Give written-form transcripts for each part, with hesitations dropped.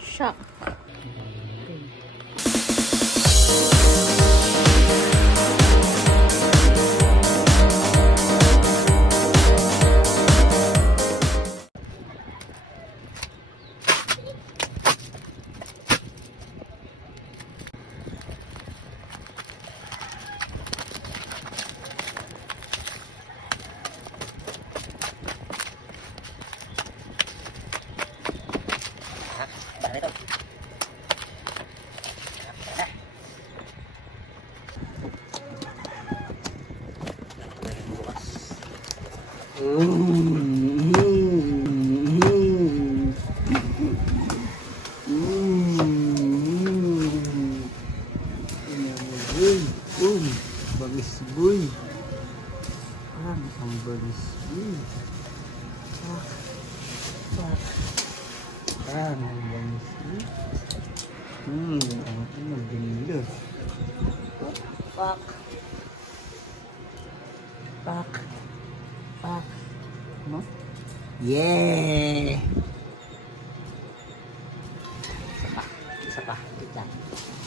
Shock. Bagis boy. Ang bagis boy. Ang bagis boy. Ang maganda. Pak. No? Yeah! Isa pa. Wait lang.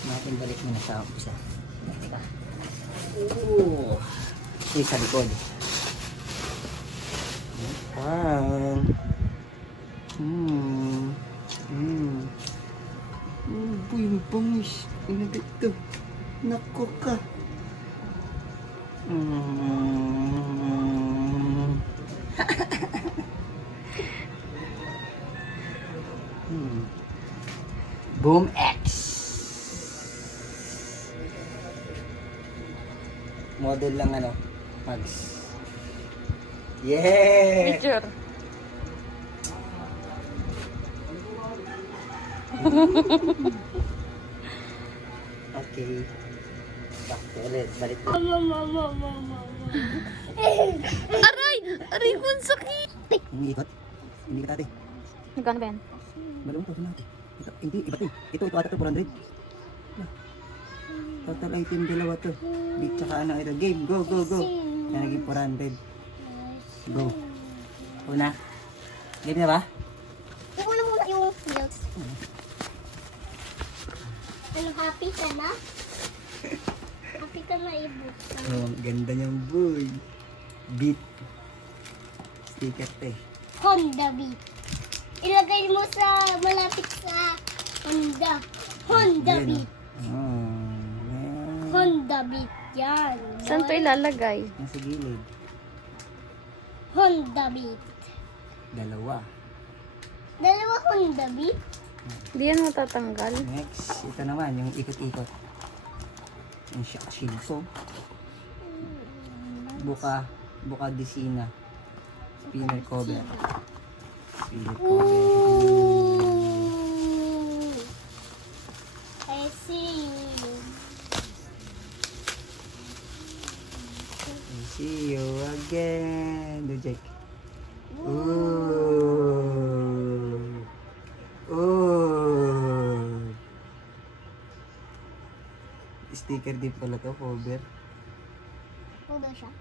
Natin balik muna sa umpisa. Teka. Ito sa likod. Boy, ang pangis. Ano dito? Nako ka. Boom X. Model lang ano, Mags. Yeah! Picture. Okay. Ulit, balik na. Aray! Aray ko, ang sakit! Hindi ikot. Hindi ka tate. Magkano ba yan? Balong ko natin. Hindi, iba to. Ito ata to 400. Total item dalawa to. Beat tsaka ano ito. Game, go. Yan naging 400. Go. Una. Game na ba? Ikaw na muna yung wheels. Ano, happy ka na? Happy ka na ibuksan. Oh, ganda niyang boy. Beat. Sticker to eh. Honda Beat. Ilagay mo sa malapit sa Honda. Honda Yan, Beat. Oh. Honda Beat yan. Saan to ilalagay? Nasa gilid. Honda Beat. Dalawa. Dalawa Honda Beat. Hindi yan matatanggal. Next, ito naman, yung ikot-ikot. Yung shilso. Buka disina. Spinner cover. Spinner cover. Ooh. I see you. I see you again. Do Jake. Ooh. Sticker din pala to, cover. Hold on siya.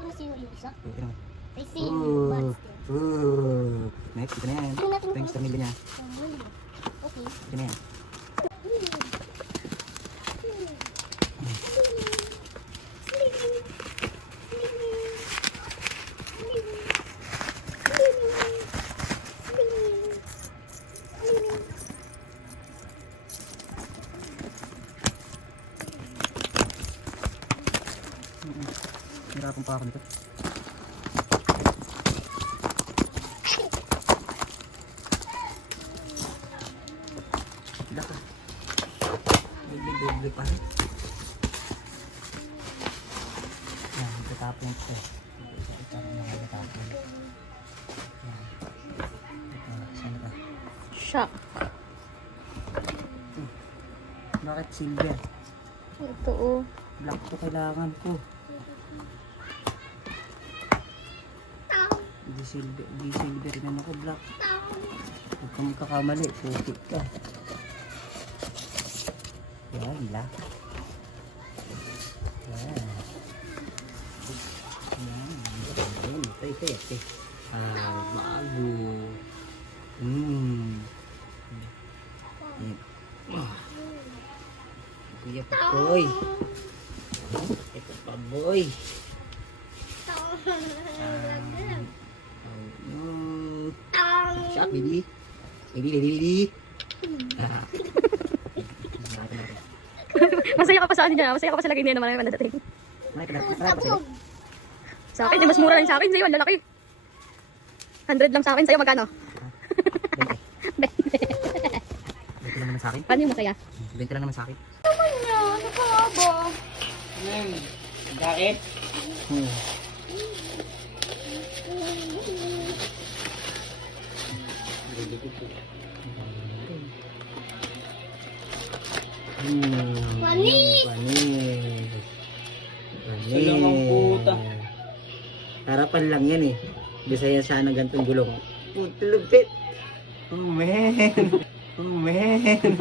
Ano siya yung isa? Ito. I see you. But Ooh. Next, ito na yan. Ito natin Ito yung pamilya niya. okay. Ito na yan. Hirapan pa ako nito. Daka. Doble pa rin. Yan, itatapon ito. Ito na itatapon. Yan. Ito, saan ka? Shock. Bakit silver? Ito oh. Black to kailangan ko. Di silver rin ako, black. Huwag kang kakamali, putik ka. Yan, black. Yan. Yan. Ito. Bago. Yan. Kuya Pakoy. Ito pa, boy. Shot, baby. Baby. Masaya ka pa sa ano niya. Masaya ka pa sa lagay niya naman ang manadating. Sabog. Sa akin, mas mura lang sa akin. Sa'yo, ang lalaki. 100 lang sa akin. Sa'yo, magkano? 20. 20 lang naman sa akin. Paano yung masaya? 20 lang naman sa akin. Naman na, nakaba. Bakit? Panis! Panis. Salamang puta. Harapan lang yan eh. Bisaya sana gantong gulong. Putulupit. Oh man. Oh man.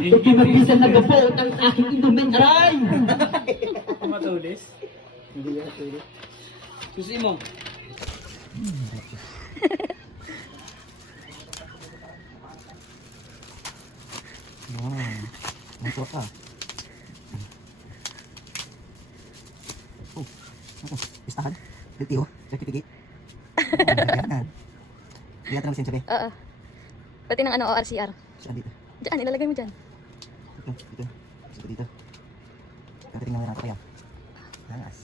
Hindi mo bisa nag-vote ang aking inumin, aray! Matulis? Hindi yan pwede. Susi mo. Nasuwa ka. Oh, pistahan. LTO, certificate. Hindi natin ang sabi. Oo. Pati ng ano, ORCR. Saan dito? Diyan, ilalagay mo dyan. Dito. Dito. Dito. Tingnan mo natin kaya. Alas.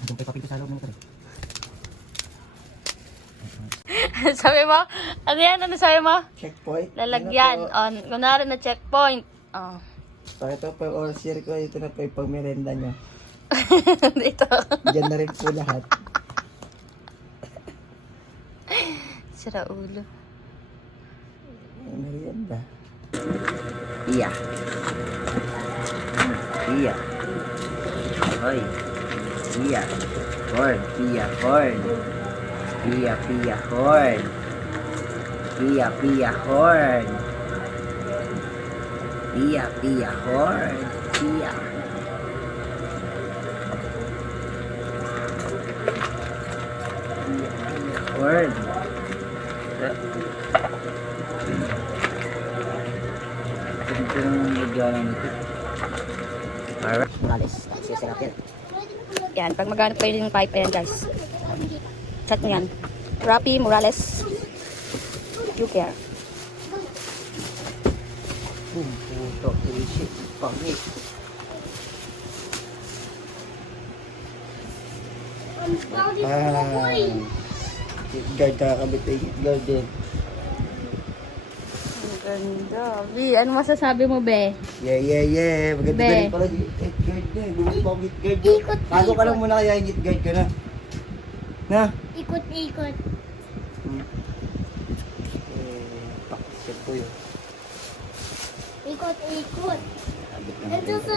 Andiyan pa yung papel ko sa loob ng ito. Sabi mo? Ano yan? Ano sabi mo? Checkpoint. Lalagyan. On, kunwari na checkpoint. Oh. So ito po yung all share ko. Ito na po yung pang merenda nyo. Dito. Diyan na rin po lahat. Sira ulo. Merienda. Iya. Iya. Hoy. Iya. Corn. Iya. Corn. Iya. Iya. Corn. Iya. Iya. Corn. Iya. Iya. Corn. Iya. Corn. Ito yung nagyanan nito. Alright. Malis. Sisirap yan. Yan, pag maghanap kayo ng pipe, ayan guys. Chat mo yan. Rapi Morales. You care. Puto. Shit. Pangit. Ang bawal ito, boy. Guard kakabit eh. Guard din. Ang ganda. B, ano masasabi mo, Be? Yeah. Maganda Be. rin pala. Guard din. Guard pa hit guard din. Ikot, Bago ka ikot. lang muna kaya hit guard ka na. Na? Ikot-ikot. Pakisip ko yun. Ikot-ikot. Ito sa...